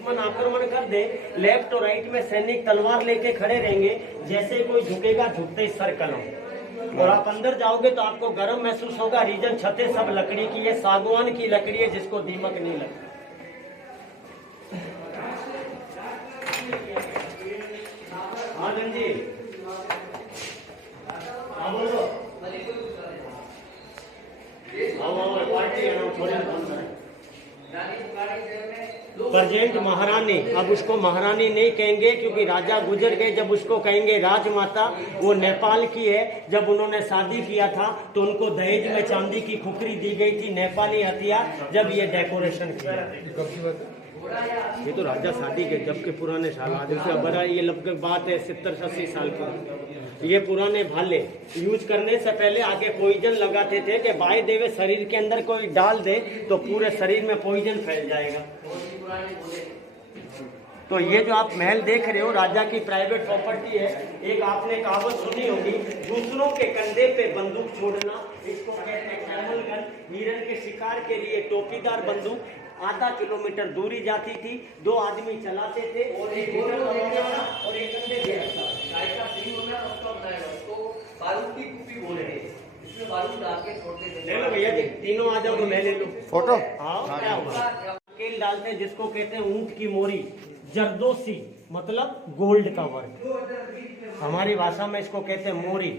दुश्मन आक्रमण कर दे, लेफ्ट और राइट में सैनिक तलवार लेके खड़े रहेंगे, जैसे कोई झुकेगा झुकते ही सर कलम। और आप अंदर जाओगे तो आपको गर्म महसूस होगा। रीजन छतें सब लकड़ी की है, सागवान की लकड़ी है, जिसको दीमक नहीं लगता। हाँ जी, हाँ बोलो। प्रजेंट महारानी, अब उसको महारानी नहीं कहेंगे क्योंकि राजा गुजर गए। जब उसको कहेंगे राजमाता। वो नेपाल की है। जब उन्होंने शादी किया था तो उनको दहेज में चांदी की खुकरी दी गई थी, नेपाली हथियार। जब ये डेकोरेशन किया, ये तो राजा शादी के जब के पुराने साल, आज से बड़ा ये लगभग बात है 70-80 साल की। ये पुराने भाले यूज करने से पहले आगे पॉइजन लगाते थे कि बाय देवे शरीर के अंदर कोई डाल दे तो पूरे शरीर में पॉइजन फैल जाएगा। तो ये जो आप महल देख रहे हो राजा की प्राइवेट प्रॉपर्टी है। एक आपने कहावत सुनी होगी, दूसरों के कंधे पे बंदूक छोड़ना, इसको कहते हैं कैमल गन। हिरन के शिकार के लिए टोपीदार बंदूक आधा किलोमीटर दूरी जाती थी, 2 आदमी चलाते थे और एक कंधे पे रखता। बारूद की कुप्पी बोले थे, इसमें बारूद डाल के छोड़ते थे। ले लो भैया जी, तीनों आ जाओ तो मैं ले लूं फोटो। हाँ, क्या हुआ? तेल डालते हैं जिसको कहते हैं ऊंट की मोरी, जरदोसी मतलब गोल्ड का वर्क। हमारी भाषा में इसको कहते हैं मोरी।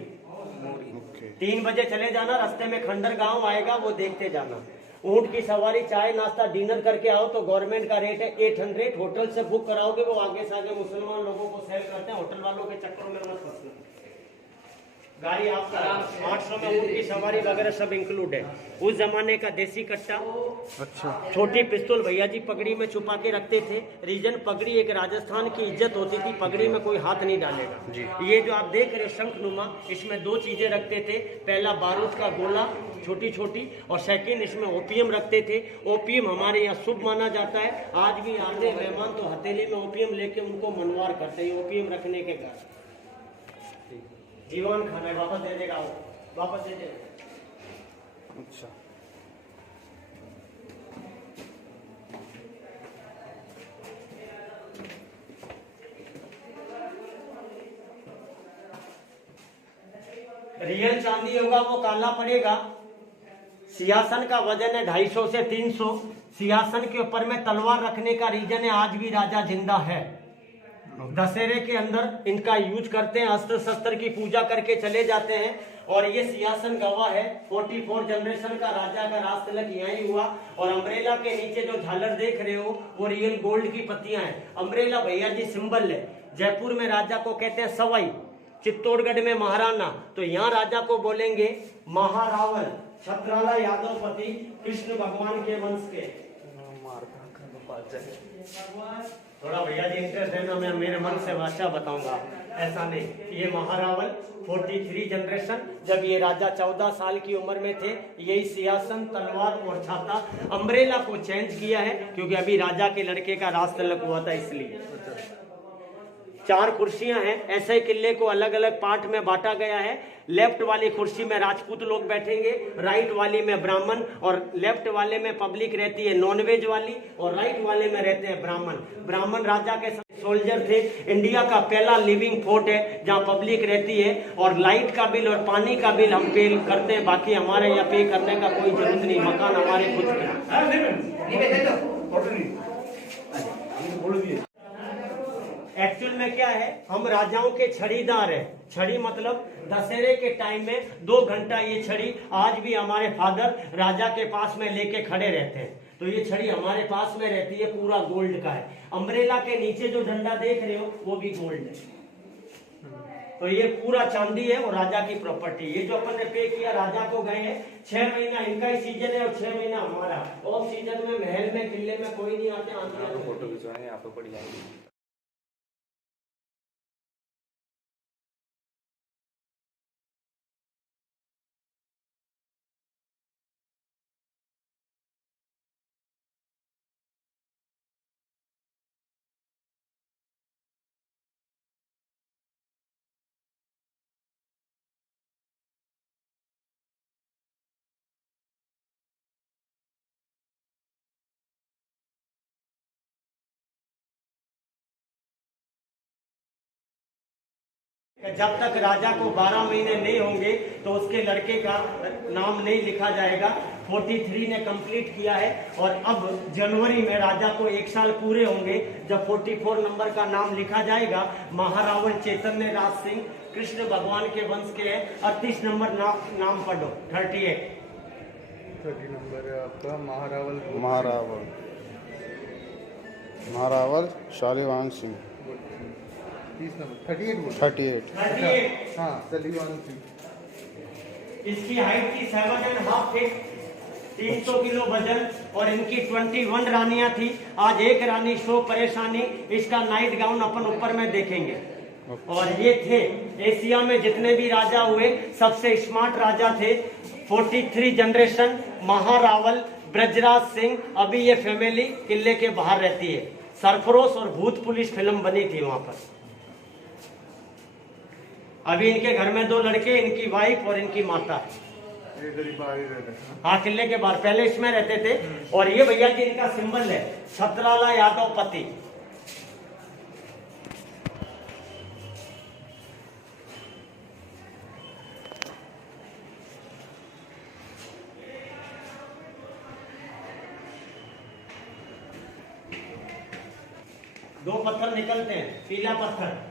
3 बजे चले जाना, रास्ते में खंडर गांव आएगा, वो देखते जाना। ऊंट की सवारी, चाय नाश्ता डिनर करके आओ तो गवर्नमेंट का रेट है 800। होटल से बुक कराओगे वो आगे से आगे मुसलमान लोगों को सेल करते हैं। होटल वालों के चक्करों में मत फंसना। गाड़ी आपका 800 में ऊंट की सवारी वगैरह सब इंक्लूड है। उस जमाने का देसी कट्टा, अच्छा, छोटी पिस्तौल भैया जी पगड़ी में छुपा के रखते थे। रीजन पगड़ी एक राजस्थान की इज्जत होती थी, पगड़ी में कोई हाथ नहीं डालेगा। ये जो आप देख रहे हो शंखनुमा, इसमें 2 चीजें रखते थे। पहला बारूद का गोला छोटी छोटी, और सेकंड इसमें ओपियम रखते थे। ओपियम हमारे यहाँ शुभ माना जाता है। आज भी आते मेहमान तो हथेली में ओपियम लेके उनको मनवार करते हैं, ओपियम रखने के कारण। जीवन खाना है, वापस दे देगा, वापस दे देगा। अच्छा, रियल चांदी होगा वो काला पड़ेगा। सिंहासन का वजन है 250 से 300। सिंहासन के ऊपर में तलवार रखने का रीजन है आज भी राजा जिंदा है। दशहरे के अंदर इनका यूज करते हैं, अस्त्र शस्त्र की पूजा करके चले जाते हैं। और ये सिंहासन गवाह है, 44 जनरेशन का राजा का राज तिलक यहीं हुआ। और अम्ब्रेला के नीचे जो झालर देख रहे हो वो रियल गोल्ड की पत्तियां हैं। अम्ब्रेला भैया जी सिंबल है। जयपुर में राजा को कहते हैं सवाई, चित्तौड़गढ़ में महाराणा, तो यहाँ राजा को बोलेंगे महारावल। छत्राला यादवपति, कृष्ण भगवान के वंश के। थोड़ा भैया जी इंटरेस्ट है ना, मैं मेरे मन से भाषा बताऊंगा, ऐसा नहीं। ये महारावल 43 जनरेशन, जब ये राजा 14 साल की उम्र में थे, यही सिंहासन, तलवार और छाता। अम्ब्रेला को चेंज किया है क्योंकि अभी राजा के लड़के का राज तिलक हुआ था, इसलिए। 4 कुर्सियां हैं। ऐसे किले को अलग अलग पार्ट में बांटा गया है। लेफ्ट वाली कुर्सी में राजपूत लोग बैठेंगे, राइट वाली में ब्राह्मण, और लेफ्ट वाले में पब्लिक रहती है नॉनवेज वाली, और राइट वाले में रहते हैं ब्राह्मण। ब्राह्मण राजा के सोल्जर थे। इंडिया का पहला लिविंग फोर्ट है जहाँ पब्लिक रहती है। और लाइट का बिल और पानी का बिल हम पे करते हैं, बाकी हमारे यहाँ पे करने का कोई जरूरत नहीं। मकान हमारे खुद के। एक्चुअल में क्या है, हम राजाओं के छड़ीदार है। छड़ी मतलब दशहरे के टाइम में 2 घंटा ये छड़ी आज भी हमारे फादर राजा के पास में लेके खड़े रहते हैं। तो ये छड़ी हमारे पास में रहती है, पूरा गोल्ड का है। अम्ब्रेला के नीचे जो झंडा देख रहे हो वो भी गोल्ड है। तो ये पूरा चांदी है और राजा की प्रॉपर्टी। ये जो अपन ने पे किया राजा को गए हैं, 6 महीना इनका ही सीजन है और 6 महीना हमारा। ऑफ सीजन में महल में किले में कोई नहीं आते। फोटो खिंचवाएंगे, आपको पड़ जाएंगे। जब तक राजा को 12 महीने नहीं होंगे तो उसके लड़के का नाम नहीं लिखा जाएगा। 43 ने कंप्लीट किया है और अब जनवरी में राजा को 1 साल पूरे होंगे जब 44 नंबर का नाम लिखा जाएगा। महारावण चैतन्य राज सिंह कृष्ण भगवान के वंश के हैं। 38 नंबर नाम पढ़ो। 30 नंबर है आपका महारावल महारावल शालिवाहन सिंह। 30 नंबर 38 38 हाँ शालिवाहन सिंह। इसकी हाइट थी 7.5 फीट, 300 किलो वजन और इनकी 21 रानियां थी। आज एक रानी शो परेशानी, इसका नाइट गाउन अपन ऊपर में देखेंगे। और ये थे एशिया में जितने भी राजा हुए सबसे स्मार्ट राजा थे। 43 जनरेशन महारावल ब्रजराज सिंह। अभी ये फैमिली किले के बाहर रहती है। सरफरोश और भूत पुलिस फिल्म बनी थी वहां पर। अभी इनके घर में 2 लड़के, इनकी वाइफ और इनकी माता है। हाँ, किले के बाहर पहले इसमें रहते थे। और ये भैया जी इनका सिंबल है छतराला यादव पति। दो पत्थर निकलते हैं, पीला पत्थर।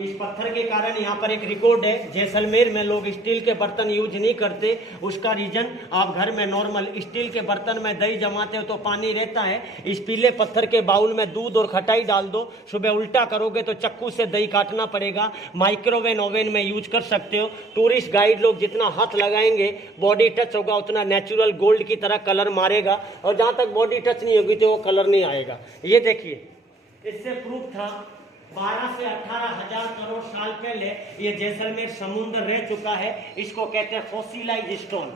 इस पत्थर के कारण यहाँ पर एक रिकॉर्ड है, जैसलमेर में लोग स्टील के बर्तन यूज नहीं करते। उसका रीजन, आप घर में नॉर्मल स्टील के बर्तन में दही जमाते हो तो पानी रहता है। इस पीले पत्थर के बाउल में दूध और खटाई डाल दो। सुबह उल्टा करोगे तो चक्कू से दही काटना पड़ेगा। माइक्रोवेव ओवन में यूज कर सकते हो। टूरिस्ट गाइड लोग जितना हाथ लगाएंगे बॉडी टच होगा उतना नेचुरल गोल्ड की तरह कलर मारेगा। और जहाँ तक बॉडी टच नहीं होगी तो वो कलर नहीं आएगा। ये देखिए, इससे प्रूफ था 12 से 18 हजार करोड़ साल पहले ये जैसलमेर समुद्र रह चुका है। इसको कहते हैं फॉसिलाइज स्टोन।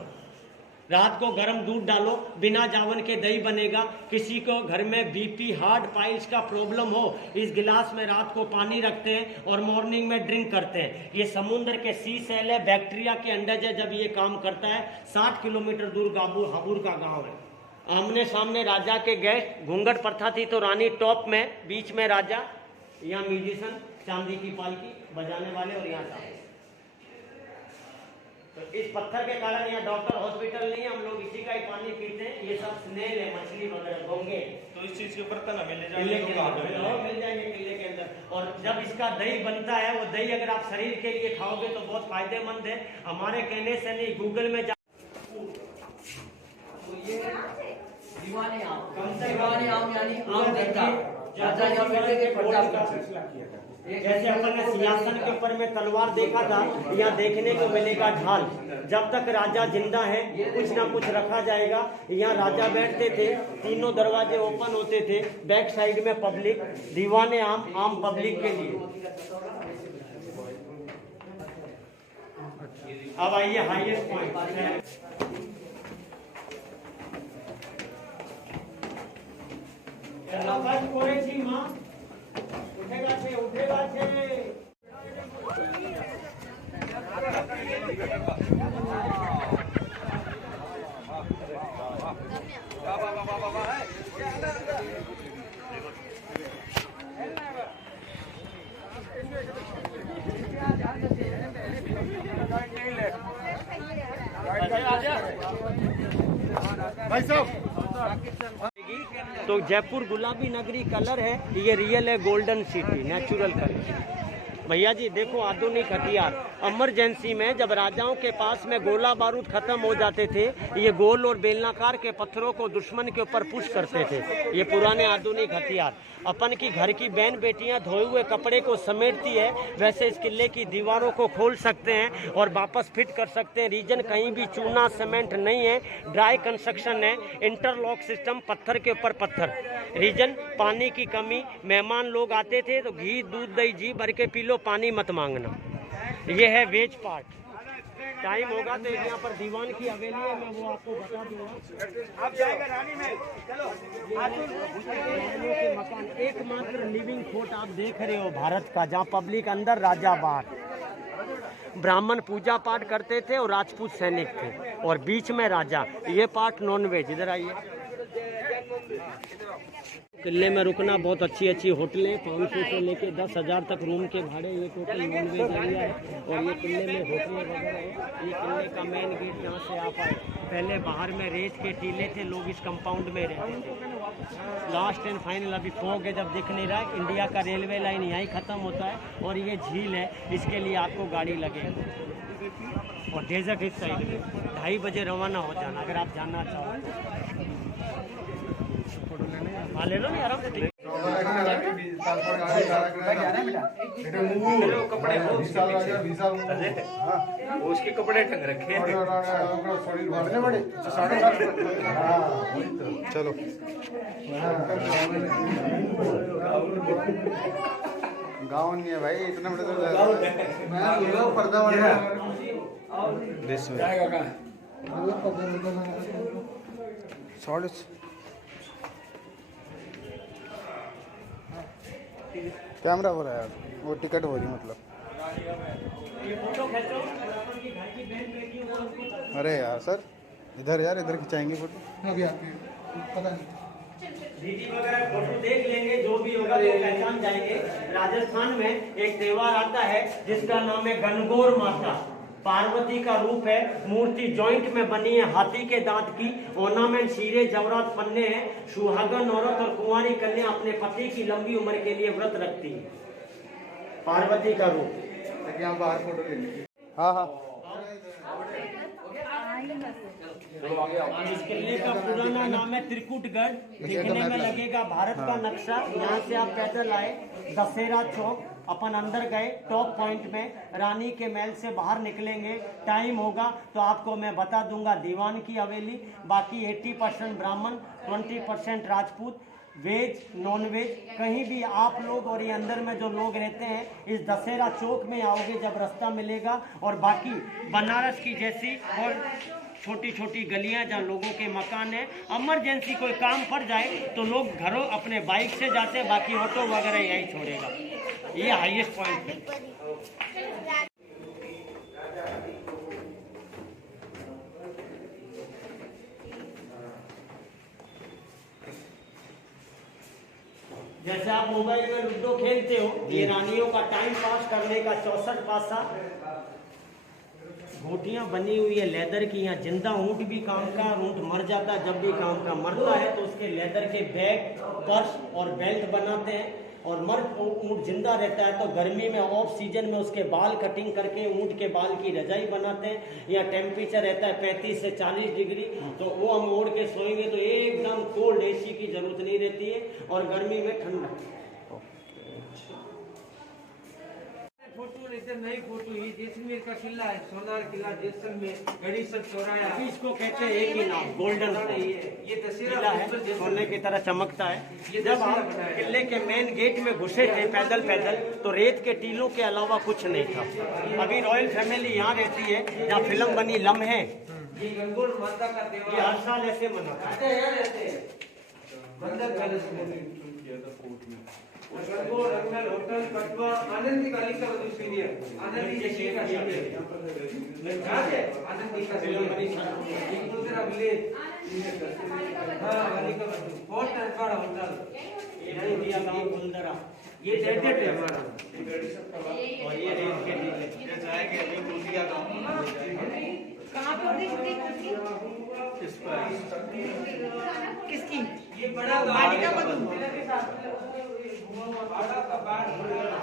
रात को गर्म दूध डालो, बिना जावन के दही बनेगा। किसी को घर में बीपी, हार्ट, पाइल्स का प्रॉब्लम हो, इस गिलास में रात को पानी रखते हैं और मॉर्निंग में ड्रिंक करते हैं। ये समुद्र के सी सेल है, बैक्टीरिया के अंडज है। जब ये काम करता है 60 किलोमीटर दूर हाबुड़ का गाँव है। आमने सामने राजा के गेस्ट, घूंघट प्रथा थी तो रानी टॉप में, बीच में राजा, यहाँ म्यूजिशियन चांदी की पालकी बजाने वाले और यहाँ साहब। तो इस पत्थर के कारण यहाँ डॉक्टर हॉस्पिटल नहीं है, हम लोग इसी का ही पानी पीते हैं। ये सब स्नेल है, मछली वगैरह, घोंगे। तो इस चीज के बर्तन हमें ले किले के अंदर मिल जाएंगे किले के अंदर। और जब इसका दही बनता है, वो दही अगर आप शरीर के लिए खाओगे तो बहुत फायदेमंद है। हमारे कहने से नहीं, गूगल में दीवाने आम यानी आम जनता। जैसे अपन ने सिंहासन के ऊपर में तलवार देखा था, यहाँ देखने को मिलेगा ढाल। जब तक राजा जिंदा है कुछ ना कुछ रखा जाएगा। यहाँ राजा बैठते थे, तीनों दरवाजे ओपन होते थे। बैक साइड में पब्लिक, दीवाने आम पब्लिक के लिए। अब आइए हाईएस्ट पॉइंट। उठेगा भाई साहब, तो जयपुर गुलाबी नगरी कलर है, ये रियल है गोल्डन सिटी, नेचुरल कलर। भैया जी देखो, आधुनिक हथियार। इमरजेंसी में जब राजाओं के पास में गोला बारूद खत्म हो जाते थे, ये गोल और बेलनाकार के पत्थरों को दुश्मन के ऊपर पुश करते थे। ये पुराने आधुनिक हथियार। अपन की घर की बहन बेटियां धोए हुए कपड़े को समेटती है, वैसे इस किले की दीवारों को खोल सकते हैं और वापस फिट कर सकते हैं। रीजन कहीं भी चूना सीमेंट नहीं है, ड्राई कंस्ट्रक्शन है, इंटरलॉक सिस्टम, पत्थर के ऊपर पत्थर। रीजन पानी की कमी, मेहमान लोग आते थे तो घी दूध दही जी भर के पी लो, पानी मत मांगना। ये है वेज पार्ट। टाइम होगा तो यहाँ पर दीवान की हवेली है, मैं वो आपको बता दूंगा। आप जाएगा रानी में, चलो। के मकान, एकमात्र लिविंग फोर्ट आप देख रहे हो भारत का, जहाँ पब्लिक अंदर, राजा बाहर। ब्राह्मण पूजा पाठ करते थे और राजपूत सैनिक थे, और बीच में राजा। ये पार्ट नॉन वेज। इधर आइए। किले में रुकना, बहुत अच्छी अच्छी होटलें, 500 से लेके 10,000 तक रूम के भाड़े। ये टोटल नॉनवेज एरिया है और ये किले में होटलें वगैरह है। ये किले का मेन गेट जहाँ से आप आए, पहले बाहर में रेत के टीले थे, लोग इस कंपाउंड में रहते थे। लास्ट एंड फाइनल अभी फॉग है जब दिख नहीं रहा है, इंडिया का रेलवे लाइन यहीं ख़त्म होता है और ये झील है, इसके लिए आपको गाड़ी लगेगी। और डेजर्ट इस साइड में 2:30 बजे रवाना हो जाना अगर आप जाना चाहो। हाँ ले लो नहीं आराम से, ठीक। वो उसके कपड़े टंग रखे हैं। चलो गाँव नहीं है भाई, इतना बड़ा तो पर्दा वाला कैमरा हो रहा है यार, वो टिकट हो रही मतलब। अरे यार सर इधर यार, इधर खिंचाएंगे फोटो। अभी आपकी पता नहीं दीदी वगैरह फोटो देख लेंगे, जो भी होगा तो पहचान जाएंगे। राजस्थान में एक त्योहार आता है जिसका नाम है गणगौर माता। पार्वती का रूप है, मूर्ति जॉइंट में बनी है, हाथी के दांत की, ऑर्नामेंट हीरे जवाहरात पन्ने हैं। सुहागन औरत और कुंवारी कन्या अपने पति की लंबी उम्र के लिए व्रत रखती है। पार्वती का रूप। यहाँ बाहर फोटो ले लीजिए। हाँ हाँ इस किले का पुराना नाम है त्रिकुटगढ़। दिखने में लगेगा भारत का नक्शा। यहाँ से आप पैदल आए, दशहरा चौक, अपन अंदर गए, टॉप पॉइंट में रानी के महल से बाहर निकलेंगे, टाइम होगा तो आपको मैं बता दूंगा दीवान की हवेली। बाकी 80% ब्राह्मण, 20% राजपूत, वेज नॉन वेज, कहीं भी आप लोग और ये अंदर में जो लोग रहते हैं, इस दशहरा चौक में आओगे जब रास्ता मिलेगा। और बाकी बनारस की जैसी और छोटी छोटी गलियां जहाँ लोगों के मकान है, इमरजेंसी कोई काम पड़ जाए तो लोग घरों अपने बाइक से जाते, बाकी ऑटो वगैरह यही छोड़ेगा। ये हाईएस्ट पॉइंट है। जैसे आप मोबाइल में लूडो खेलते हो, ये रानियों का टाइम पास करने का 64 पासा। घोटियां बनी हुई है लेदर की। यहाँ जिंदा ऊँट भी काम का, ऊँट मर जाता है जब भी काम का मरता है तो उसके लेदर के बैग, पर्स और बेल्ट बनाते हैं। और ऊँट जिंदा रहता है तो गर्मी में ऑफ सीजन में उसके बाल कटिंग करके ऊँट के बाल की रजाई बनाते हैं। यहाँ टेम्परेचर रहता है 35 से 40 डिग्री, तो वो हम ओढ़ के सोएंगे तो एकदम कोल्ड, एसी की जरूरत नहीं रहती है और गर्मी में ठंडा। फोटो इधर नहीं, फोटो ये जैसलमेर का किला है, सोनार किला जैसलमेर, गणेशर चौराया, इसको कहते हैं एक ही नाम, गोल्डन ये किला दशहरा है, सोने की तरह चमकता है। जब हम किले के मेन गेट में घुसे थे पैदल पैदल तो रेत के टीलों के अलावा कुछ नहीं था। अभी रॉयल फैमिली यहाँ रहती है, जहाँ फिल्म बनी लम्हे, ये गणगौर माता का ये त्योहार हर साल ऐसे मनाते हैं। बंदर पैलेस में गणगौर रंगल होटल कटवा आनंदी कालिका वधु सीनियर आनंदी जैसी का याद है, आनंदी का फिल्म बनी एक दूसरा विलेज, हाँ कालिका वधु फोर्ट अनपाड़ा होटल, ये दिया गाँव गुलदरा, ये डेटेड है हमारा। और ये रेत के टीले। ये जाएंगे अभी दूधिया गाँव कहाँ पे होती छुट्टी किसकी? ये बड़ा बालिका वधू। बड़ा का बाढ़ हो गया।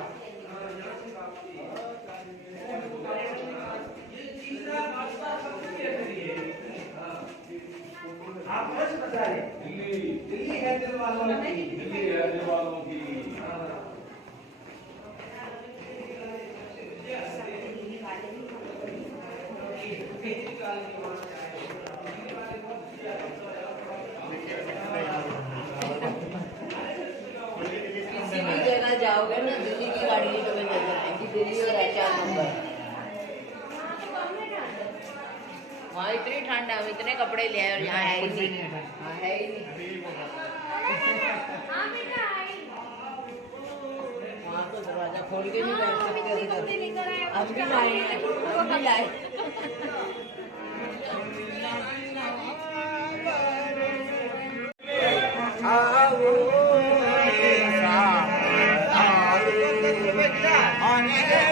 आप बस बता रहे दिल्ली है दिल वालों की, दिल्ली है दिल वालों की। किसी भी जगह जाओगे ना, दिल्ली की गाड़ी ही तुम्हें नजर आएगी, दिल्ली और 4 नंबर। वहाँ इतनी ठंड है, हम इतने कपड़े ले आए और यहाँ है ही नहीं। हाँ है ही नहीं। वहाँ तो दरवाजा खोल के नहीं बैठ सकते। हम भी लाए हैं, हम भी लाए। आओ मान